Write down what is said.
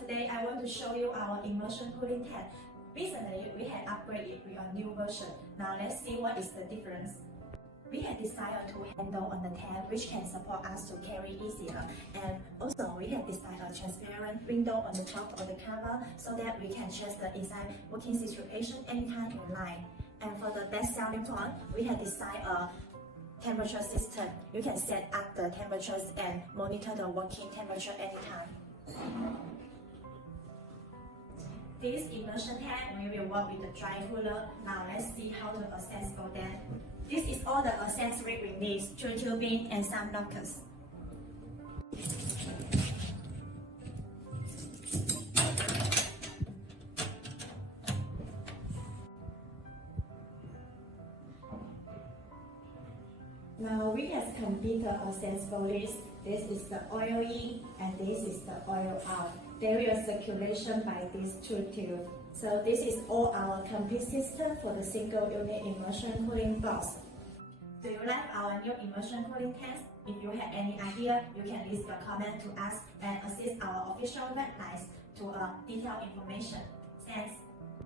today I want to show you our immersion cooling tank. Recently, we have upgraded with a new version. Now let's see what is the difference. We have designed a tool handle on the tank which can support us to carry easier. And also we have designed a transparent window on the top of the cover so that we can check the inside working situation anytime in line. And for the best selling point, we have designed a temperature system. You can set up the temperatures and monitor the working temperature anytime. This immersion tank we will work with the dry cooler. Now let's see how to assemble them. This is all the accessories we need: 2 tubing and some lockers. Now we have completed the assembly list. This is the oil in and this is the oil out. There is circulation by these 2 tubes. So this is all our complete system for the single unit immersion cooling box. Do you like our new immersion cooling tanks? If you have any idea, you can leave your comment to us and assist our official website to detailed information. Thanks.